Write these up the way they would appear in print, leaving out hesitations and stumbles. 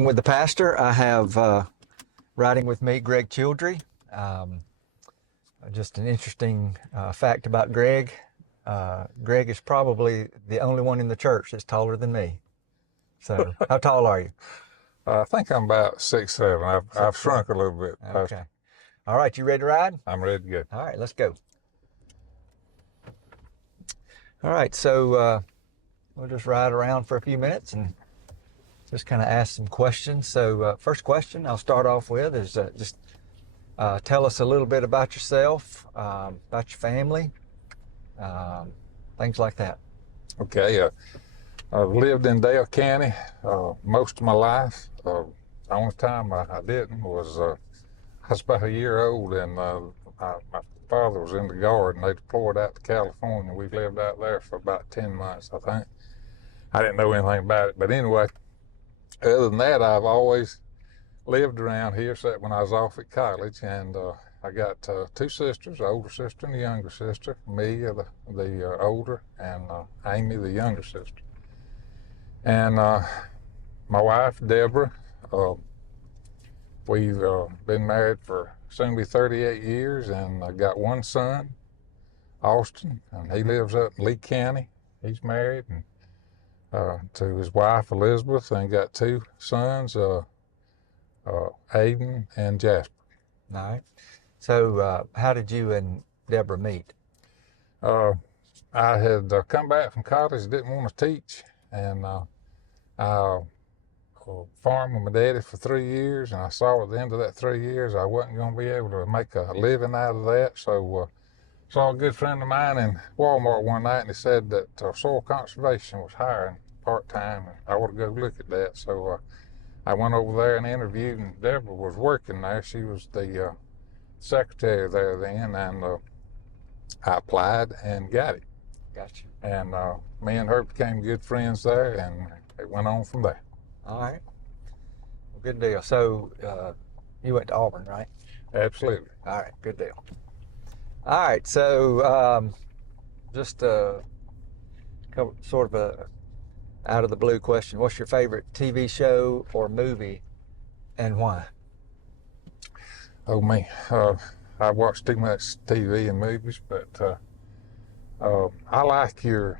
Riding with the Pastor. I have riding with me Greg Childree. Just an interesting fact about Greg. Greg is probably the only one in the church that's taller than me. So, how tall are you? I think I'm about 6'7". I've shrunk a little bit. Okay. Pastor. All right, you ready to ride? I'm ready to go. All right, let's go. All right, so we'll just ride around for a few minutes and just kind of ask some questions. So first question I'll start off with is just tell us a little bit about yourself, about your family, things like that. Okay. I've lived in Dale County most of my life. The only time I didn't was I was about a year old, and my father was in the Guard, and they deployed out to California. We lived out there for about 10 months, I think. I didn't know anything about it, but anyway, other than that, I've always lived around here, except when I was off at college, and I got two sisters, the older sister and the younger sister. Me, the older, and Amy, the younger sister. And my wife, Deborah, we've been married for soon to be 38 years, and I got one son, Austin, and he lives up in Lee County. He's married and to his wife, Elizabeth, and got two sons, Aiden and Jasper. All right. So how did you and Deborah meet? I had come back from college, didn't want to teach, and I farmed with my daddy for 3 years, and I saw at the end of that 3 years I wasn't going to be able to make a living out of that. So saw a good friend of mine in Walmart one night, and he said that soil conservation was hiring part-time, and I ought to go look at that. So I went over there and interviewed, and Deborah was working there. She was the secretary there then, and I applied and got it. Gotcha. And me and her became good friends there, and it went on from there. All right. Well, good deal. So you went to Auburn, right? Absolutely. All right, good deal. All right, so just sort of a out of the blue question. What's your favorite TV show or movie, and why? Oh, me. I watch too much TV and movies, but I like a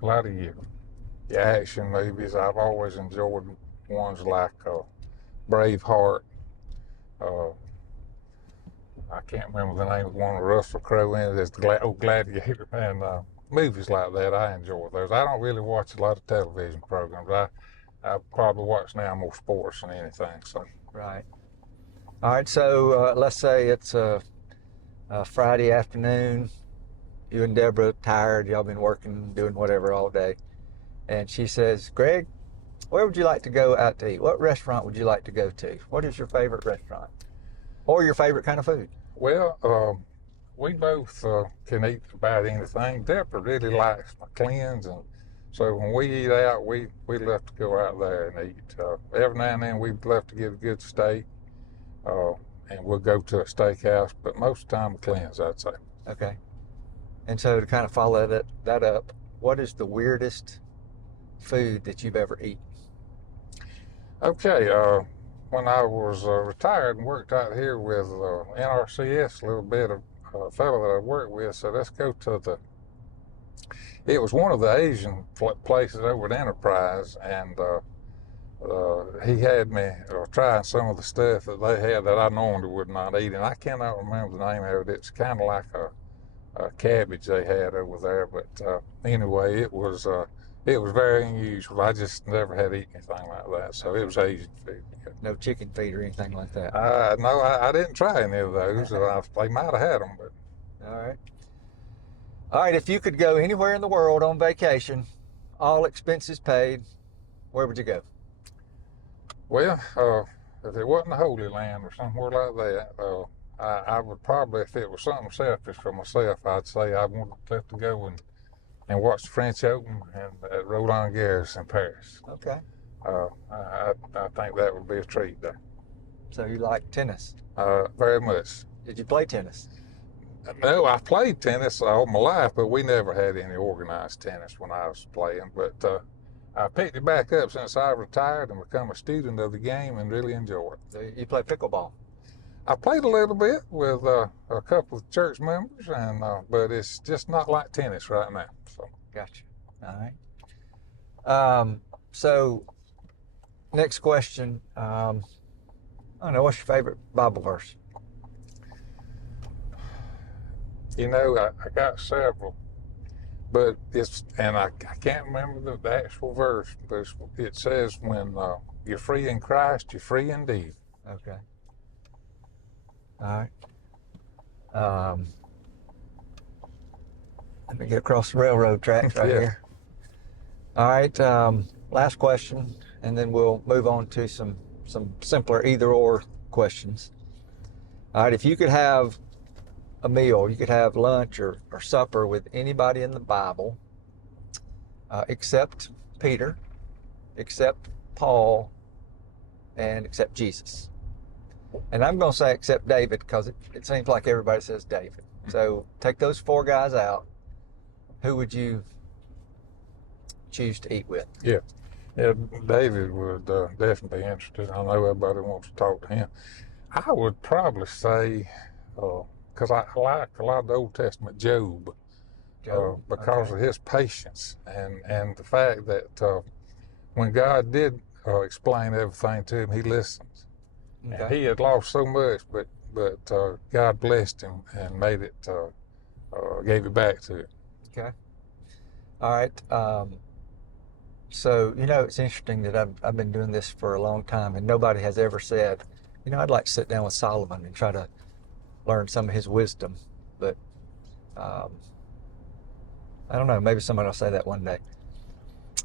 lot of your action movies. I've always enjoyed ones like Braveheart. I can't remember the name of one with Russell Crowe in it. It's the old Gladiator, and movies like that, I enjoy those. I don't really watch a lot of television programs. I probably watch now more sports than anything. So. Right. All right, so let's say it's a Friday afternoon. You and Deborah tired. Y'all been working, doing whatever all day. And she says, Greg, where would you like to go out to eat? What restaurant would you like to go to? What is your favorite restaurant? Or your favorite kind of food? Well, we both can eat about anything. Deborah really likes McLean's, and so when we eat out, we love to go out there and eat. Every now and then we love to get a good steak, and we'll go to a steakhouse, but most of the time McLean's, I'd say. Okay. And so to kind of follow that up, what is the weirdest food that you've ever eaten? Okay, when I was retired and worked out here with NRCS, a little bit of a fellow that I worked with said, let's go to it was one of the Asian places over at Enterprise, and he had me trying some of the stuff that they had that I normally would not eat, and I cannot remember the name of it. It's kind of like a cabbage they had over there, but anyway, it was very unusual. I just never had eaten anything like that, so it was Asian food. No chicken feet or anything like that? No, I didn't try any of those. They might have had them, but. All right. All right, if you could go anywhere in the world on vacation, all expenses paid, where would you go? Well, if it wasn't the Holy Land or somewhere like that, I would probably, if it was something selfish for myself, I'd say I would have to go and watch the French Open at Roland Garros in Paris. Okay. I think that would be a treat, though. So you like tennis? Very much. Did you play tennis? No, I played tennis all my life, but we never had any organized tennis when I was playing. But I picked it back up since I retired and become a student of the game and really enjoy it. So you play pickleball. I played a little bit with a couple of church members, and but it's just not like tennis right now. So. Gotcha. All right. So next question. I don't know, what's your favorite Bible verse? You know, I got several, but I can't remember the actual verse, but it says when you're free in Christ, you're free indeed. Okay. All right. Let me get across the railroad tracks right here. All right. Last question, and then we'll move on to some simpler either-or questions. All right. If you could have a meal, you could have lunch or supper with anybody in the Bible, except Peter, except Paul, and except Jesus. And I'm going to say except David because it seems like everybody says David. So take those 4 guys out. Who would you choose to eat with? Yeah, David would definitely be interested. I know everybody wants to talk to him. I would probably say, because I like a lot of the Old Testament, Job, because of his patience and the fact that when God did explain everything to him, he listened. Okay. And he had lost so much, but God blessed him and made it, gave it back to him. Okay. All right. So, it's interesting that I've been doing this for a long time, and nobody has ever said, I'd like to sit down with Solomon and try to learn some of his wisdom. But I don't know, maybe somebody will say that one day.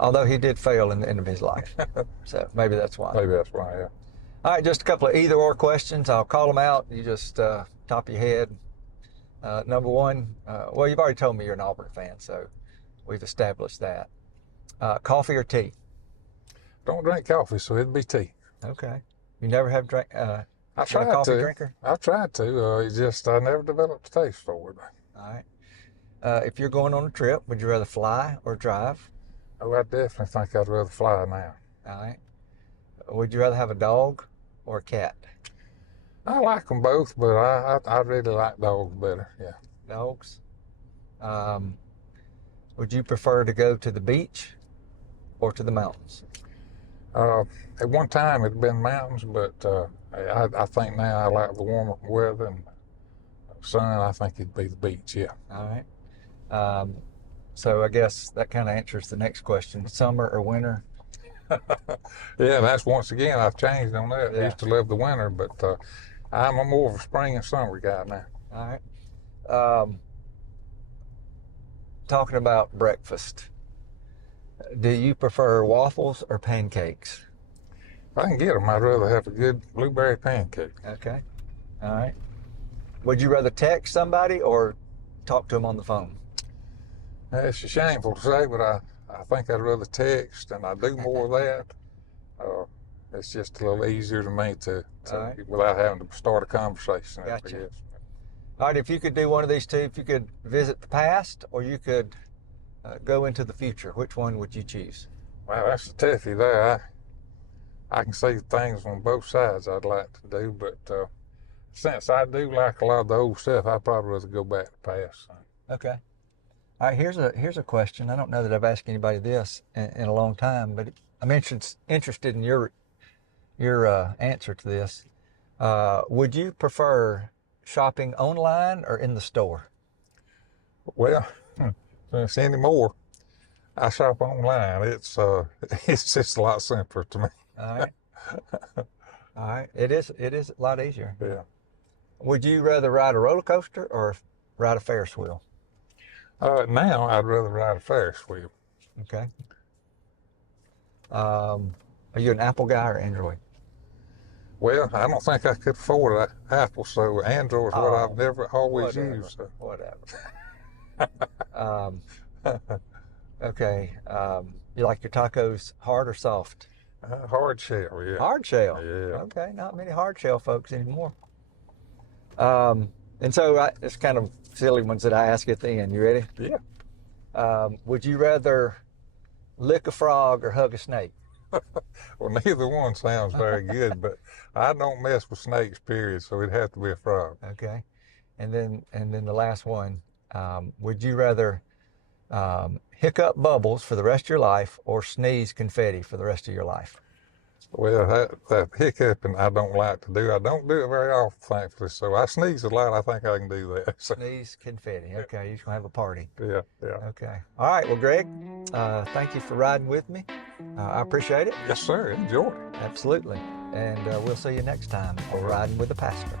Although he did fail in the end of his life. So maybe that's why. Maybe that's why, yeah. All right, just a couple of either-or questions. I'll call them out. You just top of your head. Number one, well, you've already told me you're an Auburn fan, so we've established that. Coffee or tea? Don't drink coffee, so it'd be tea. Okay. You never have drank? I tried a coffee drinker? I tried to. It's just I never developed a taste for it. All right. If you're going on a trip, would you rather fly or drive? Oh, I definitely think I'd rather fly now. All right. Would you rather have a dog or a cat? I like them both, but I really like dogs better. Yeah. Dogs. Would you prefer to go to the beach or to the mountains? At one time it'd been mountains, but I think now I like the warmer weather and sun. I think it'd be the beach. Yeah. All right. So I guess that kind of answers the next question: summer or winter? Yeah, that's once again I've changed on that. Yeah. I used to love the winter, but I'm more of a spring and summer guy now. All right. Talking about breakfast, do you prefer waffles or pancakes? If I can get them, I'd rather have a good blueberry pancake. Okay. All right. Would you rather text somebody or talk to them on the phone? It's shameful to say, but I think I'd rather text, and I do more of that. It's just a little easier to me to right. without having to start a conversation. Gotcha. I guess. All right, if you could do one of these two, if you could visit the past or you could go into the future, which one would you choose? Wow, that's a toughie there. I can see things on both sides I'd like to do, but since I do like a lot of the old stuff, I'd probably rather go back to the past. Okay. All right, here's a question. I don't know that I've asked anybody this in a long time, but I'm interested in your answer to this. Would you prefer shopping online or in the store? Well, since anymore, I shop online. It's just a lot simpler to me. All right. All right. It is a lot easier. Yeah. Would you rather ride a roller coaster or ride a Ferris wheel? Now I'd rather ride a Ferris wheel. Okay. Are you an Apple guy or Android? Well, I don't think I could afford Apple, so Android is what I've never always used. So. Whatever. Okay. You like your tacos hard or soft? Hard shell, yeah. Hard shell. Yeah. Okay. Not many hard shell folks anymore. And so it's kind of silly ones that I ask at the end. You ready? Yeah. Would you rather lick a frog or hug a snake? Well, neither one sounds very good, but I don't mess with snakes, period. So it'd have to be a frog. Okay. And then the last one, would you rather hiccup bubbles for the rest of your life or sneeze confetti for the rest of your life? Well, that hiccuping I don't like to do. I don't do it very often, thankfully. So I sneeze a lot. I think I can do that. So, Sneeze confetti. Okay, you're just gonna have a party. yeah, yeah. Okay. All right. Well, Greg, thank you for riding with me. I appreciate it. Yes, sir. Enjoy. Absolutely. And we'll see you next time for Riding with the Pastor.